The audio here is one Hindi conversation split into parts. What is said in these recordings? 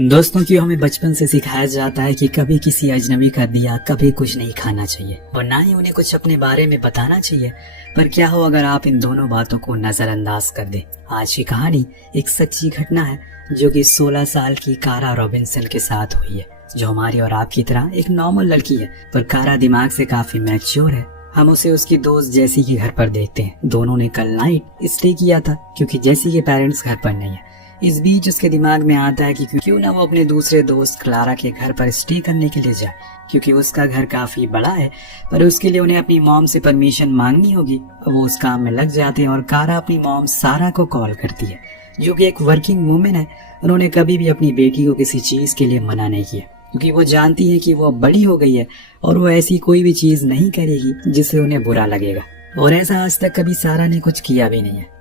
दोस्तों की हमें बचपन से सिखाया जाता है कि कभी किसी अजनबी का दिया कभी कुछ नहीं खाना चाहिए और ना ही उन्हें कुछ अपने बारे में बताना चाहिए। पर क्या हो अगर आप इन दोनों बातों को नजरअंदाज कर दें। आज की कहानी एक सच्ची घटना है जो कि 16 साल की कारा रॉबिन्सन के साथ हुई है, जो हमारी और आपकी तरह एक नॉर्मल लड़की है, पर कारा दिमाग से काफी मैच्योर है। हम उसे उसकी दोस्त जेसी के घर पर देखते हैं। दोनों ने कल नाइट स्टे किया था क्योंकि जेसी के पेरेंट्स घर पर नहीं है। इस बीच उसके दिमाग में आता है कि क्यों ना वो अपने दूसरे दोस्त क्लारा के घर पर स्टे करने के लिए जाए, क्योंकि उसका घर काफी बड़ा है, पर उसके लिए उन्हें अपनी मॉम से परमिशन मांगनी होगी। वो उस काम में लग जाते हैं और कारा अपनी मॉम सारा को कॉल करती है, जो कि एक वर्किंग वुमेन है। उन्होंने कभी भी अपनी बेटी को किसी चीज के लिए मना नहीं किया, क्योंकि वो जानती है कि वो बड़ी हो गई है और वो ऐसी कोई भी चीज नहीं करेगी जिससे उन्हें बुरा लगेगा। और ऐसा आज तक कभी सारा ने कुछ किया भी नहीं है।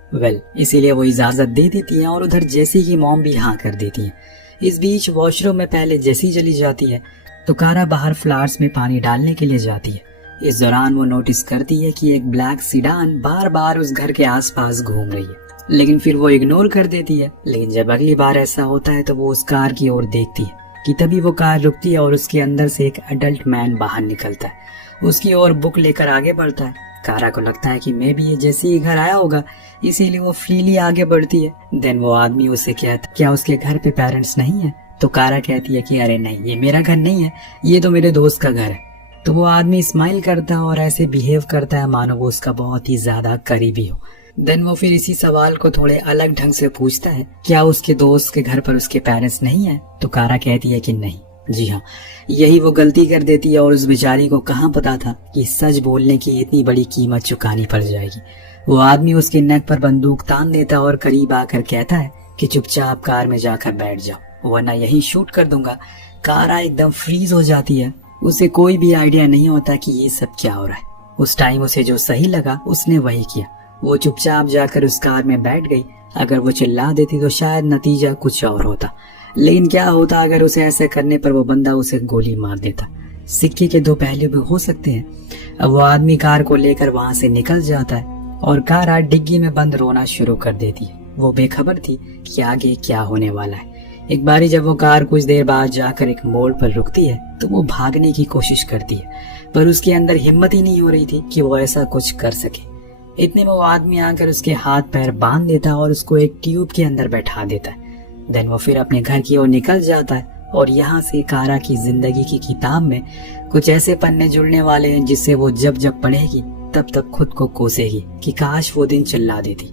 इसीलिए वो इजाजत दे देती है और उधर जेसी की मॉम भी हाँ कर देती है। इस बीच वॉशरूम में पहले जेसी चली जाती है तो कारा बाहर फ्लावर्स में पानी डालने के लिए जाती है। इस दौरान वो नोटिस करती है कि एक ब्लैक सीडान बार बार उस घर के आसपास घूम रही है, लेकिन फिर वो इग्नोर कर देती है। लेकिन जब अगली बार ऐसा होता है तो वो उस कार की ओर देखती है कि तभी वो कार रुकती है और उसके अंदर से एक एडल्ट मैन बाहर निकलता है। उसकी ओर बुक लेकर आगे बढ़ता है। कारा को लगता है कि मैं भी ये जैसे ही घर आया होगा, इसीलिए वो फ्रीली आगे बढ़ती है। देन वो आदमी उसे कहता, क्या उसके घर पे पेरेंट्स नहीं है? तो कारा कहती है कि अरे नहीं, ये मेरा घर नहीं है, ये तो मेरे दोस्त का घर है। तो वो आदमी स्माइल करता है और ऐसे बिहेव करता है मानो वो उसका बहुत ही ज्यादा करीबी हो। देन वो फिर इसी सवाल को थोड़े अलग ढंग से पूछता है, क्या उसके दोस्त के घर पर उसके पेरेंट्स नहीं है? तो कारा कहती है कि नहीं। जी हाँ, यही वो गलती कर देती है और उस बेचारी को कहाँ पता था कि सच बोलने की इतनी बड़ी कीमत चुकानी पड़ जाएगी। वो आदमी उसके नेक पर बंदूक तान देता और करीब आकर कहता है कि चुपचाप कार में जाकर बैठ जाओ वरना यही शूट कर दूंगा। कारा एकदम फ्रीज हो जाती है। उसे कोई भी आइडिया नहीं होता कि ये सब क्या हो रहा है। उस टाइम उसे जो सही लगा उसने वही किया। वो चुपचाप जाकर उस कार में बैठ गई। अगर वो चिल्ला देती तो शायद नतीजा कुछ और होता, लेकिन क्या होता अगर उसे ऐसे करने पर वो बंदा उसे गोली मार देता। सिक्के के दो पहलू भी हो सकते हैं। अब वो आदमी कार को लेकर वहां से निकल जाता है और कारा डिग्गी में बंद रोना शुरू कर देती है। वो बेखबर थी कि आगे क्या होने वाला है। एक बारी जब वो कार कुछ देर बाद जाकर एक मोड़ पर रुकती है तो वो भागने की कोशिश करती है, पर उसके अंदर हिम्मत ही नहीं हो रही थी कि वो ऐसा कुछ कर सके। इतने में वो आदमी आकर उसके हाथ पैर बांध देता और उसको एक ट्यूब के अंदर बैठा देता है। देन वो फिर अपने घर की ओर निकल जाता है और यहाँ से कारा की जिंदगी की किताब में कुछ ऐसे पन्ने जुड़ने वाले हैं जिससे वो जब जब पढ़ेगी तब तक खुद को कोसेगी कि काश वो दिन चिल्ला देती।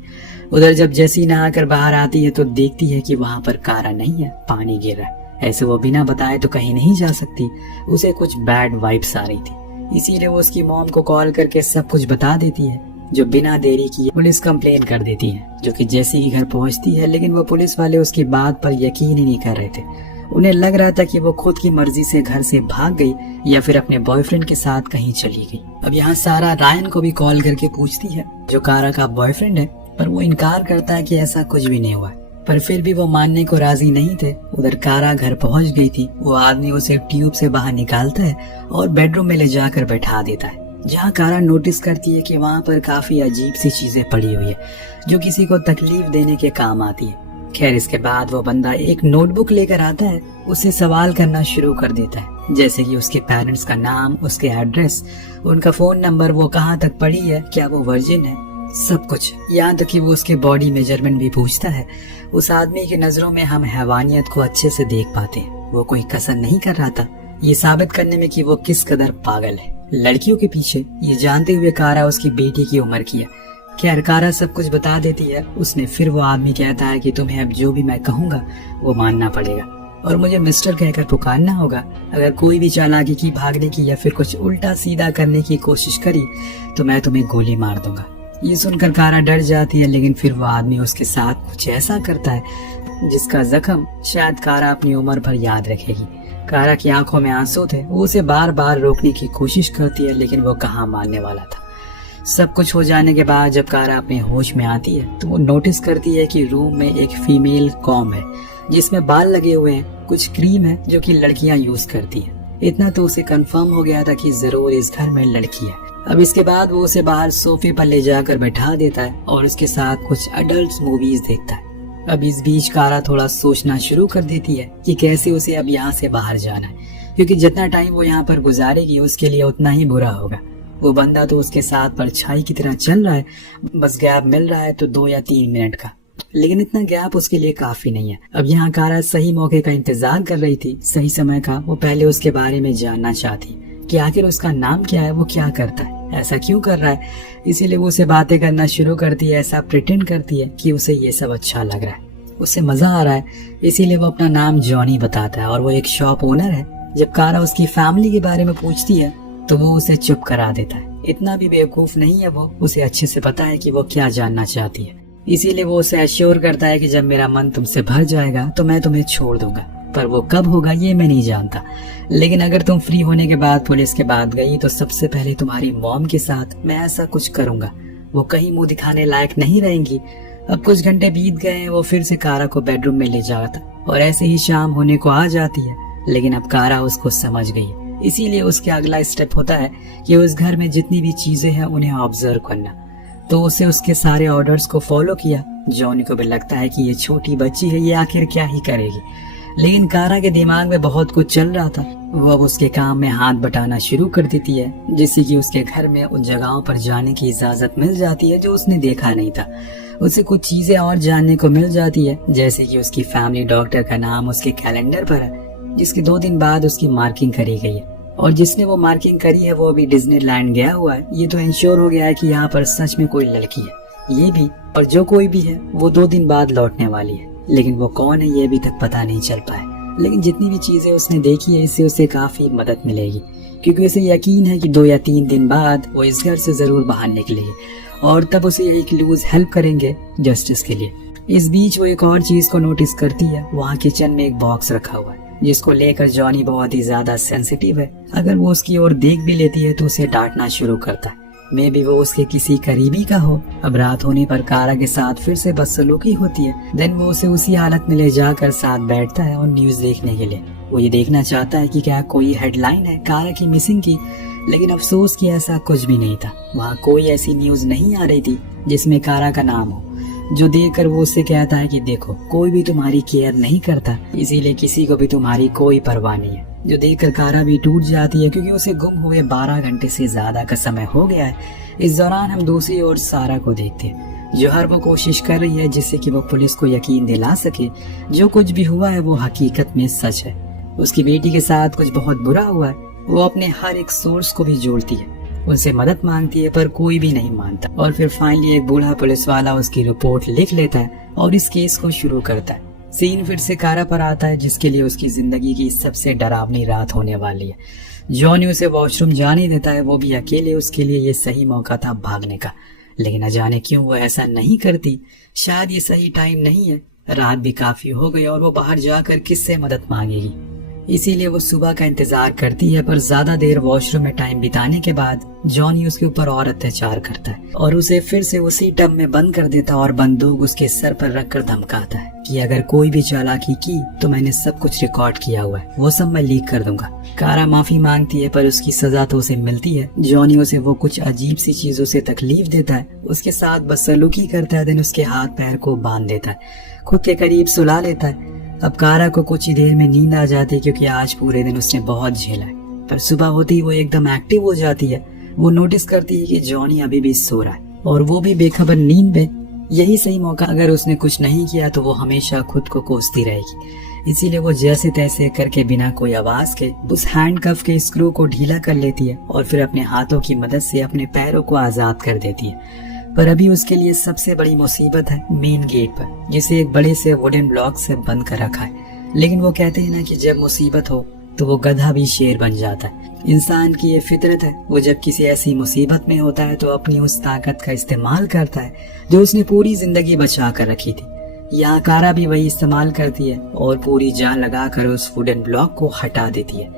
उधर जब जेसी नहाकर बाहर आती है तो देखती है कि वहां पर कारा नहीं है, पानी गिर रहा है। ऐसे वो बिना बताए तो कहीं नहीं जा सकती। उसे कुछ बैड वाइब्स आ रही थी, इसीलिए वो उसकी मॉम को कॉल करके सब कुछ बता देती है, जो बिना देरी किए पुलिस कंप्लेन कर देती है, जो कि जेसी के घर पहुंचती है। लेकिन वो पुलिस वाले उसकी बात पर यकीन ही नहीं कर रहे थे। उन्हें लग रहा था कि वो खुद की मर्जी से घर से भाग गई या फिर अपने बॉयफ्रेंड के साथ कहीं चली गई। अब यहाँ सारा रायन को भी कॉल करके पूछती है, जो कारा का बॉयफ्रेंड है, पर वो इनकार करता है कि ऐसा कुछ भी नहीं हुआ, पर फिर भी वो मानने को राजी नहीं थे। उधर कारा घर पहुंच गई थी। वो आदमी उसे ट्यूब से बाहर निकालता है और बेडरूम में ले जाकर बैठा देता है, जहाँ कारा नोटिस करती है कि वहाँ पर काफी अजीब सी चीजें पड़ी हुई है जो किसी को तकलीफ देने के काम आती है। खैर, इसके बाद वो बंदा एक नोटबुक लेकर आता है, उससे सवाल करना शुरू कर देता है, जैसे कि उसके पेरेंट्स का नाम, उसके एड्रेस, उनका फोन नंबर, वो कहाँ तक पढ़ी है, क्या वो वर्जिन है, सब कुछ। यहाँ तक कि वो उसके बॉडी मेजरमेंट भी पूछता है। उस आदमी की नजरों में हम हैवानियत को अच्छे से देख पाते हैं। वो कोई कसर नहीं कर रहा था ये साबित करने में कि वो किस कदर पागल है लड़कियों के पीछे, ये जानते हुए कारा उसकी बेटी की उम्र की है। खैर, कारा सब कुछ बता देती है। उसने फिर वो आदमी कहता है कि तुम्हें अब जो भी मैं कहूँगा वो मानना पड़ेगा और मुझे मिस्टर कहकर पुकारना होगा। अगर कोई भी चालाकी की, भागने की या फिर कुछ उल्टा सीधा करने की कोशिश करी तो मैं तुम्हें गोली मार दूंगा। ये सुनकर कारा डर जाती है, लेकिन फिर वो आदमी उसके साथ कुछ ऐसा करता है जिसका जख्म शायद कारा अपनी उम्र भर याद रखेगी। कारा की आंखों में आंसू थे। वो उसे बार बार रोकने की कोशिश करती है, लेकिन वो कहाँ मानने वाला था। सब कुछ हो जाने के बाद जब कारा अपने होश में आती है तो वो नोटिस करती है कि रूम में एक फीमेल कॉम है जिसमें बाल लगे हुए हैं। कुछ क्रीम है जो कि लड़कियां यूज करती हैं। इतना तो उसे कंफर्म हो गया था कि जरूर इस घर में लड़की है। अब इसके बाद वो उसे बाहर सोफे पर ले जाकर बैठा देता है और उसके साथ कुछ अडल्ट मूवीज देखता है। अब इस बीच कारा थोड़ा सोचना शुरू कर देती है कि कैसे उसे अब यहाँ से बाहर जाना है, क्योंकि जितना टाइम वो यहाँ पर गुजारेगी उसके लिए उतना ही बुरा होगा। वो बंदा तो उसके साथ परछाई की तरह चल रहा है, बस गैप मिल रहा है तो 2 या 3 मिनट का, लेकिन इतना गैप उसके लिए काफी नहीं है। अब यहाँ कारा सही मौके का इंतजार कर रही थी, सही समय का। वो पहले उसके बारे में जानना चाहती कि आखिर उसका नाम क्या है, वो क्या करता है, ऐसा क्यों कर रहा है। इसीलिए वो उसे बातें करना शुरू करती है, ऐसा प्रिटेंड करती है कि उसे ये सब अच्छा लग रहा है, उसे मजा आ रहा है। इसीलिए वो अपना नाम जॉनी बताता है और वो एक शॉप ओनर है। जब कारा उसकी फैमिली के बारे में पूछती है तो वो उसे चुप करा देता है। इतना भी बेवकूफ नहीं है वो, उसे अच्छे से पता है कि वो क्या जानना चाहती है। इसीलिए वो उसे एश्योर करता है कि जब मेरा मन तुमसे भर जाएगा तो मैं तुम्हें छोड़ दूंगा, पर वो कब होगा ये मैं नहीं जानता। लेकिन अगर तुम फ्री होने के बाद पुलिस के बाद गई तो सबसे पहले तुम्हारी मॉम के साथ मैं ऐसा कुछ करूंगा, वो कहीं मुंह दिखाने लायक नहीं रहेंगी। अब कुछ घंटे बीत गए, वो फिर से कारा को बेडरूम में ले जाता और ऐसे ही शाम होने को आ जाती है। लेकिन अब कारा उसको समझ गई है, इसीलिए उसके अगला स्टेप होता है कि उस घर में जितनी भी चीजें हैं उन्हें ऑब्जर्व करना। तो उसे उसके सारे ऑर्डर्स को फॉलो किया। जॉनी को भी लगता है कि ये छोटी बच्ची है, ये आखिर क्या ही करेगी। लेकिन कारा के दिमाग में बहुत कुछ चल रहा था। वो अब उसके काम में हाथ बटाना शुरू कर देती है, जिससे कि उसके घर में उन जगहों पर जाने की इजाजत मिल जाती है जो उसने देखा नहीं था। उसे कुछ चीजें और जानने को मिल जाती है, जैसे कि उसकी फैमिली डॉक्टर का नाम उसके कैलेंडर पर है, जिसके 2 दिन बाद उसकी मार्किंग करी गई है। और जिसने वो मार्किंग करी है वो अभी डिज्नीलैंड गया हुआ है। ये तो इंश्योर हो गया है कि यहाँ पर सच में कोई लड़की है। ये भी और जो कोई भी है वो 2 दिन बाद लौटने वाली है, लेकिन वो कौन है ये अभी तक पता नहीं चल पाया। लेकिन जितनी भी चीजें उसने देखी है इससे उसे काफी मदद मिलेगी, क्योंकि उसे यकीन है कि 2 या 3 दिन बाद वो इस घर से जरूर बाहर निकलेगी और तब उसे यही क्लूज हेल्प करेंगे जस्टिस के लिए। इस बीच वो एक और चीज को नोटिस करती है। वहाँ किचन में एक बॉक्स रखा हुआ है, जिसको लेकर जॉनी बहुत ही ज्यादा सेंसिटिव है। अगर वो उसकी ओर देख भी लेती है तो उसे डांटना शुरू करता है। मे भी वो उसके किसी करीबी का हो। अब रात होने पर कारा के साथ फिर से बदसलूकी होती है। देन वो उसे उसी हालत में ले जाकर साथ बैठता है और न्यूज देखने के लिए। वो ये देखना चाहता है कि क्या कोई हेडलाइन है कारा की मिसिंग की, लेकिन अफसोस कि ऐसा कुछ भी नहीं था। वहाँ कोई ऐसी न्यूज नहीं आ रही थी जिसमें कारा का नाम हो, जो देखकर वो उससे कहता है कि देखो कोई भी तुम्हारी केयर नहीं करता, इसीलिए किसी को भी तुम्हारी कोई परवाह नहीं है। जो देखकर कारा भी टूट जाती है, क्योंकि उसे गुम हुए 12 घंटे से ज्यादा का समय हो गया है। इस दौरान हम दूसरी ओर सारा को देखते हैं, जो हर वो कोशिश कर रही है जिससे कि वो पुलिस को यकीन दिला सके जो कुछ भी हुआ है वो हकीकत में सच है। उसकी बेटी के साथ कुछ बहुत बुरा हुआ है। वो अपने हर एक सोर्स को भी जोड़ती है, उनसे मदद मांगती है, पर कोई भी नहीं मानता। और फिर फाइनली एक बूढ़ा पुलिस वाला उसकी रिपोर्ट लिख लेता है और इस केस को शुरू करता है। सीन फिर से कारा पर आता है, जिसके लिए उसकी जिंदगी की सबसे डरावनी रात होने वाली है। जॉनी उसे वॉशरूम जाने देता है, वो भी अकेले। उसके लिए ये सही मौका था भागने का, लेकिन न जाने क्यों वो ऐसा नहीं करती। शायद ये सही टाइम नहीं है, रात भी काफी हो गई और वो बाहर जाकर किससे मदद मांगेगी। इसीलिए वो सुबह का इंतजार करती है, पर ज्यादा देर वॉशरूम में टाइम बिताने के बाद जॉनी उसके ऊपर और अत्याचार करता है और उसे फिर से उसी टब में बंद कर देता और बंदूक उसके सर पर रखकर धमकाता है कि अगर कोई भी चालाकी की तो मैंने सब कुछ रिकॉर्ड किया हुआ है, वो सब मैं लीक कर दूंगा। कारा माफी मांगती है, पर उसकी सजा तो उसे मिलती है। जॉनी उसे वो कुछ अजीब सी चीजों से तकलीफ देता है, उसके साथ बदसलूकी करता है, देन उसके हाथ पैर को बांध देता है, खुद के करीब सुला लेता है। अब कारा को कुछ ही देर में नींद आ जाती है, क्योंकि आज पूरे दिन उसने बहुत झेला है। पर सुबह होती ही वो एकदम एक्टिव हो जाती है। वो नोटिस करती है कि जॉनी अभी भी सो रहा है और वो भी बेखबर नींद में। यही सही मौका, अगर उसने कुछ नहीं किया तो वो हमेशा खुद को कोसती रहेगी। इसीलिए वो जैसे तैसे करके बिना कोई आवाज के उस हैंडकफ के स्क्रू को ढीला कर लेती है और फिर अपने हाथों की मदद से अपने पैरों को आजाद कर देती है। पर अभी उसके लिए सबसे बड़ी मुसीबत है मेन गेट पर, जिसे एक बड़े से वुडन ब्लॉक से बंद कर रखा है। लेकिन वो कहते हैं ना कि जब मुसीबत हो तो वो गधा भी शेर बन जाता है। इंसान की ये फितरत है, वो जब किसी ऐसी मुसीबत में होता है तो अपनी उस ताकत का इस्तेमाल करता है जो उसने पूरी जिंदगी बचा कर रखी थी। यहाँ कारा भी वही इस्तेमाल करती है और पूरी जान लगाकर उस वुडन ब्लॉक को हटा देती है,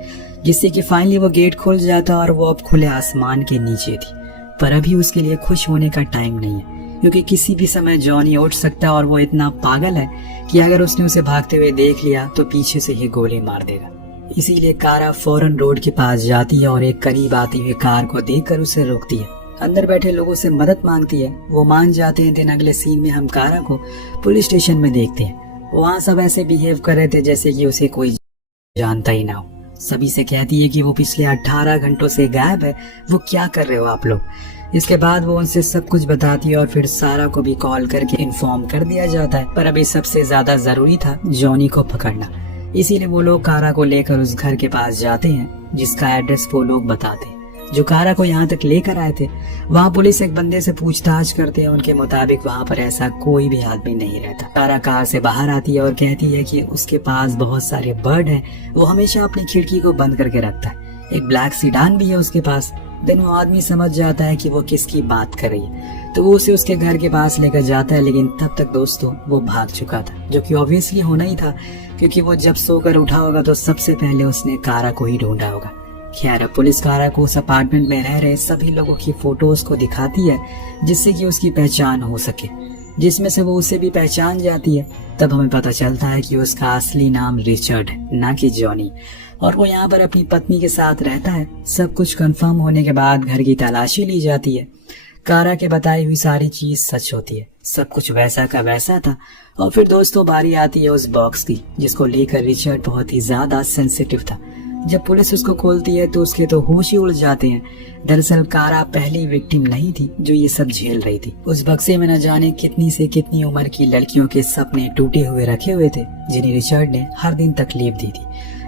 जिससे कि फाइनली वो गेट खुल जाता है और वो अब खुले आसमान के नीचे थी। पर अभी उसके लिए खुश होने का टाइम नहीं है, क्योंकि किसी भी समय जॉनी उठ सकता है और वो इतना पागल है कि अगर उसने उसे भागते हुए देख लिया तो पीछे से ही गोली मार देगा। इसीलिए कारा फौरन रोड के पास जाती है और एक करीब आती हुई कार को देखकर उसे रोकती है। अंदर बैठे लोगों से मदद मांगती है। वो मान जाते हैं। दिन अगले सीन में हम कारा को पुलिस स्टेशन में देखते हैं। वहाँ सब ऐसे बिहेव कर रहे थे जैसे कि उसे कोई जानता ही ना हो। सभी से कहती है कि वो पिछले 18 घंटों से गायब है, वो क्या कर रहे हो आप लोग। इसके बाद वो उनसे सब कुछ बताती है और फिर सारा को भी कॉल करके इन्फॉर्म कर दिया जाता है। पर अभी सबसे ज्यादा जरूरी था जॉनी को पकड़ना, इसीलिए वो लोग कारा को लेकर उस घर के पास जाते हैं जिसका एड्रेस वो लोग बताते हैं जो कारा को यहाँ तक लेकर आए थे। वहाँ पुलिस एक बंदे से पूछताछ करते हैं। उनके मुताबिक वहाँ पर ऐसा कोई भी आदमी नहीं रहता। कारा कार से बाहर आती है और कहती है कि उसके पास बहुत सारे बर्ड हैं, वो हमेशा अपनी खिड़की को बंद करके रखता है। एक ब्लैक सीडान भी है उसके पास। देन वो आदमी समझ जाता है कि वो किसकी बात कर रही है, तो वो उसे उसके घर के पास लेकर जाता है। लेकिन तब तक दोस्तों वो भाग चुका था, जो कि ऑब्वियसली होना ही था, क्योंकि वो जब सोकर उठा होगा तो सबसे पहले उसने कारा को ही ढूंढा होगा। खैर पुलिस कारा को उस अपार्टमेंट में रह रहे सभी लोगों की फोटोज को दिखाती है जिससे कि उसकी पहचान हो सके, जिसमें से वो उसे भी पहचान जाती है। तब हमें पता चलता है कि उसका असली नाम रिचर्ड है, ना कि जॉनी, और वो यहाँ पर अपनी पत्नी के साथ रहता है। सब कुछ कंफर्म होने के बाद घर की तलाशी ली जाती है। कारा के बताई हुई सारी चीज सच होती है, सब कुछ वैसा का वैसा था। और फिर दोस्तों बारी आती है उस बॉक्स की जिसको लेकर रिचर्ड बहुत ही ज्यादा सेंसिटिव था। जब पुलिस उसको खोलती है तो उसके तो होश ही उड़ जाते हैं। दरअसल कारा पहली विक्टिम नहीं थी जो ये सब झेल रही थी। उस बक्से में न जाने कितनी से कितनी उम्र की लड़कियों के सपने टूटे हुए रखे हुए थे जिन्हें रिचर्ड ने हर दिन तकलीफ दी थी,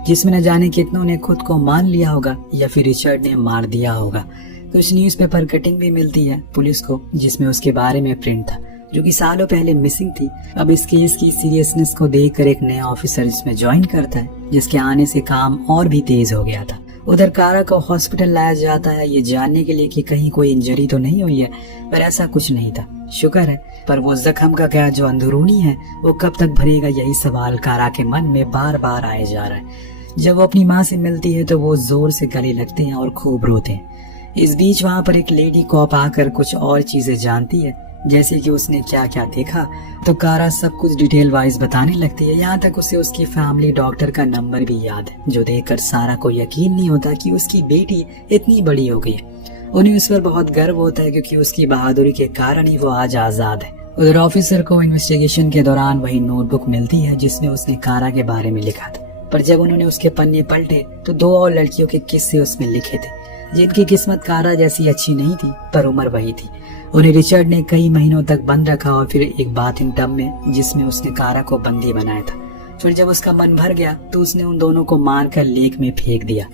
जिसमें न जाने कितनों ने खुद को मान लिया होगा या फिर रिचर्ड ने मार दिया होगा। कुछ न्यूज़पेपर कटिंग भी मिलती है पुलिस को जिसमें उसके बारे में प्रिंट था, जो कि सालों पहले मिसिंग थी। अब इस केस की सीरियसनेस को देखकर एक नया ऑफिसर इसमें ज्वाइन करता है, जिसके आने से काम और भी तेज हो गया था। उधर कारा को हॉस्पिटल लाया जाता है ये जानने के लिए कि कहीं कोई इंजरी तो नहीं हुई है, पर ऐसा कुछ नहीं था, शुक्र है। पर वो जख्म का क्या जो अंदरूनी है वो कब तक भरेगा, यही सवाल कारा के मन में बार बार आए जा रहा है। जब वो अपनी माँ से मिलती है तो वो जोर से गले लगते हैं और खूब रोते हैं। इस बीच वहाँ पर एक लेडी कॉप आकर कुछ और चीजें जानती है, जैसे कि उसने क्या क्या देखा। तो कारा सब कुछ डिटेल वाइज बताने लगती है। यहाँ तक उसे उसकी फैमिली डॉक्टर का नंबर भी याद है, जो देखकर सारा को यकीन नहीं होता कि उसकी बेटी इतनी बड़ी हो गई है। उन्हें उस पर बहुत गर्व होता है क्योंकि उसकी बहादुरी के कारण ही वो आज आजाद है। उधर ऑफिसर को इन्वेस्टिगेशन के दौरान वही नोटबुक मिलती है जिसमें उसने कारा के बारे में लिखा था, पर जब उन्होंने उसके पन्ने पलटे तो 2 और लड़कियों के किस्से उसमें लिखे थे जिनकी किस्मत कारा जैसी अच्छी नहीं थी, पर उम्र वही थी। उन्हें रिचर्ड ने कई महीनों तक बंद रखा और फिर एक बाथिंग टब में जिसमें उसने कारा को बंदी बनाया था। फिर जब उसका मन भर गया तो उसने उन दोनों को मारकर लेक में फेंक दिया।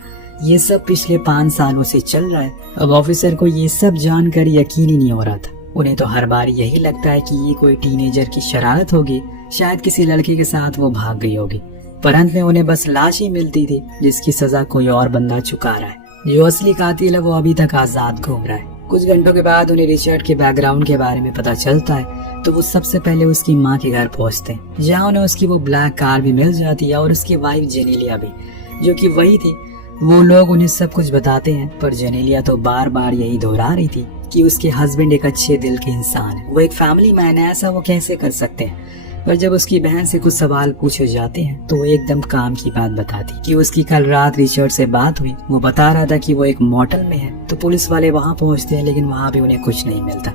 ये सब पिछले 5 सालों से चल रहा है। अब ऑफिसर को ये सब जानकर यकीन ही नहीं हो रहा था। उन्हें तो हर बार यही लगता है कि ये कोई टीनेजर की शरारत होगी, शायद किसी लड़के के साथ वो भाग गई होगी। पर अंत में उन्हें बस लाश ही मिलती थी जिसकी सजा कोई और बंदा चुका रहा है। जो असली कातिल है वो अभी तक आजाद घूम रहा है। कुछ घंटों के बाद उन्हें रिचर्ड के बैकग्राउंड के बारे में पता चलता है, तो वो सबसे पहले उसकी माँ के घर पहुंचते हैं, जहाँ उन्हें उसकी वो ब्लैक कार भी मिल जाती है और उसकी वाइफ जेनेलिया भी, जो कि वही थी। वो लोग उन्हें सब कुछ बताते हैं, पर जेनेलिया तो बार बार यही दोहरा रही थी कि उसके हस्बैंड एक अच्छे दिल के इंसान है, वो एक फैमिली मैन है, ऐसा वो कैसे कर सकते हैं। पर जब उसकी बहन से कुछ सवाल पूछे जाते हैं तो वो एकदम काम की बात बताती कि उसकी कल रात रिचर्ड से बात हुई। वो बता रहा था कि वो एक मोटल में है। तो पुलिस वाले वहाँ पहुँचते हैं, लेकिन वहाँ भी उन्हें कुछ नहीं मिलता।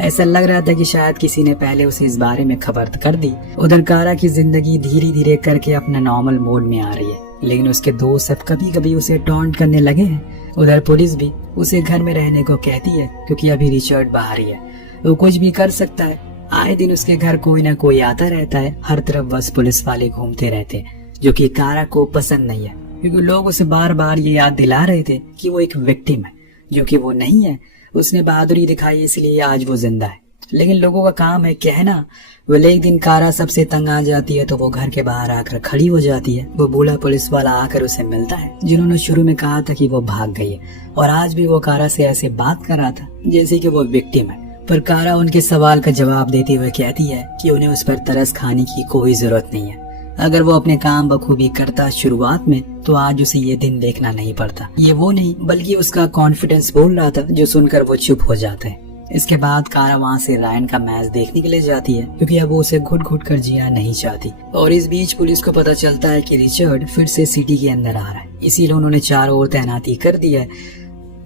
ऐसा लग रहा था कि शायद किसी ने पहले उसे इस बारे में खबर कर दी। उधर कारा की जिंदगी धीरे धीरे करके अपना नॉर्मल मोड में आ रही है, लेकिन उसके दोस्त सब कभी कभी उसे टॉन्ट करने लगे हैं। उधर पुलिस भी उसे घर में रहने को कहती है क्योंकि अभी रिचर्ड बाहर ही है, वो कुछ भी कर सकता है। आए दिन उसके घर कोई ना कोई आता रहता है, हर तरफ बस पुलिस वाले घूमते रहते हैं, जो कि कारा को पसंद नहीं है क्योंकि लोग उसे बार बार ये याद दिला रहे थे कि वो एक विक्टिम है, जो कि वो नहीं है। उसने बहादुरी दिखाई इसलिए आज वो जिंदा है, लेकिन लोगों का काम है कहना। वो एक दिन कारा सबसे तंग आ जाती है तो वो घर के बाहर आकर खड़ी हो जाती है। वो बूढ़ा पुलिस वाला आकर उसे मिलता है जिन्होंने शुरू में कहा था कि वो भाग गई है, और आज भी वो कारा से ऐसे बात कर रहा था जैसे कि वो विक्टिम है। पर कारा उनके सवाल का जवाब देते हुए कहती है कि उन्हें उस पर तरस खाने की कोई जरूरत नहीं है। अगर वो अपने काम बखूबी करता शुरुआत में तो आज उसे ये दिन देखना नहीं पड़ता। ये वो नहीं बल्कि उसका कॉन्फिडेंस बोल रहा था, जो सुनकर वो चुप हो जाते हैं। इसके बाद कारा वहाँ से रायन का मैच देखने के लिए जाती है क्योंकि अब वो उसे घुट घुट कर जीना नहीं चाहती। और इस बीच पुलिस को पता चलता है कि रिचर्ड फिर से सिटी के अंदर आ रहा है, इसीलिए उन्होंने चारों ओर तैनाती कर दी है,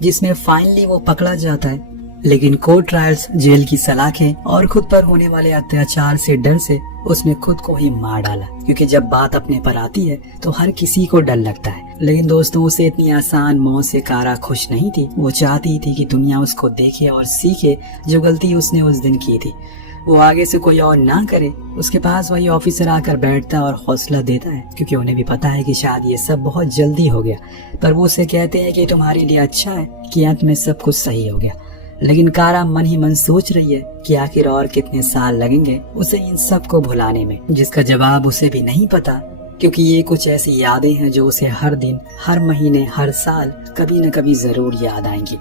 जिसमें फाइनली वो पकड़ा जाता है। लेकिन कोर्ट ट्रायल्स, जेल की सलाखें और खुद पर होने वाले अत्याचार से डर से उसने खुद को ही मार डाला, क्योंकि जब बात अपने पर आती है तो हर किसी को डर लगता है। लेकिन दोस्तों, उसे इतनी आसान मौत से कारा खुश नहीं थी। वो चाहती थी कि दुनिया उसको देखे और सीखे जो गलती उसने उस दिन की थी, वो आगे से कोई और ना करे। उसके पास वही ऑफिसर आकर बैठता और हौसला देता है, क्योंकि उन्हें भी पता है कि शायद ये सब बहुत जल्दी हो गया, पर वो उसे कहते हैं कि तुम्हारे लिए अच्छा है कि अंत में सब कुछ सही हो गया। लेकिन कारा मन ही मन सोच रही है कि आखिर और कितने साल लगेंगे उसे इन सब को भुलाने में, जिसका जवाब उसे भी नहीं पता, क्योंकि ये कुछ ऐसी यादें हैं जो उसे हर दिन, हर महीने, हर साल कभी न कभी जरूर याद आएंगी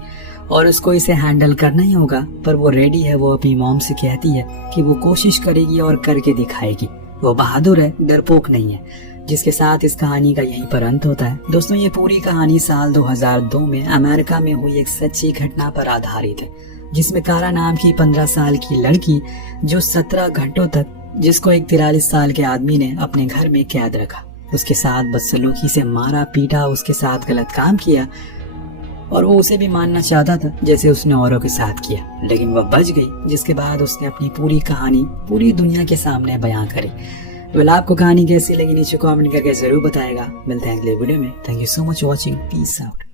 और उसको इसे हैंडल करना ही होगा। पर वो रेडी है। वो अपनी मॉम से कहती है कि वो कोशिश करेगी और करके दिखाएगी। वो बहादुर है, डरपोक नहीं है। जिसके साथ इस कहानी का यहीं पर अंत होता है। दोस्तों, ये पूरी कहानी साल 2002 में अमेरिका में हुई एक सच्ची घटना पर आधारित है, जिसमें कारा नाम की 15 साल की लड़की जो 17 घंटों तक, जिसको एक 43 साल के आदमी ने अपने घर में कैद रखा, उसके साथ बदसलूकी से मारा पीटा, उसके साथ गलत काम किया और वो उसे भी मानना चाहता था जैसे उसने औरों के साथ किया, लेकिन वह बच गई। जिसके बाद उसने अपनी पूरी कहानी पूरी दुनिया के सामने बयां करी। आपको कहानी कैसी लगी नीचे कमेंट करके जरूर बताएगा। मिलते हैं अगले वीडियो में। Thank you so much watching. Peace out.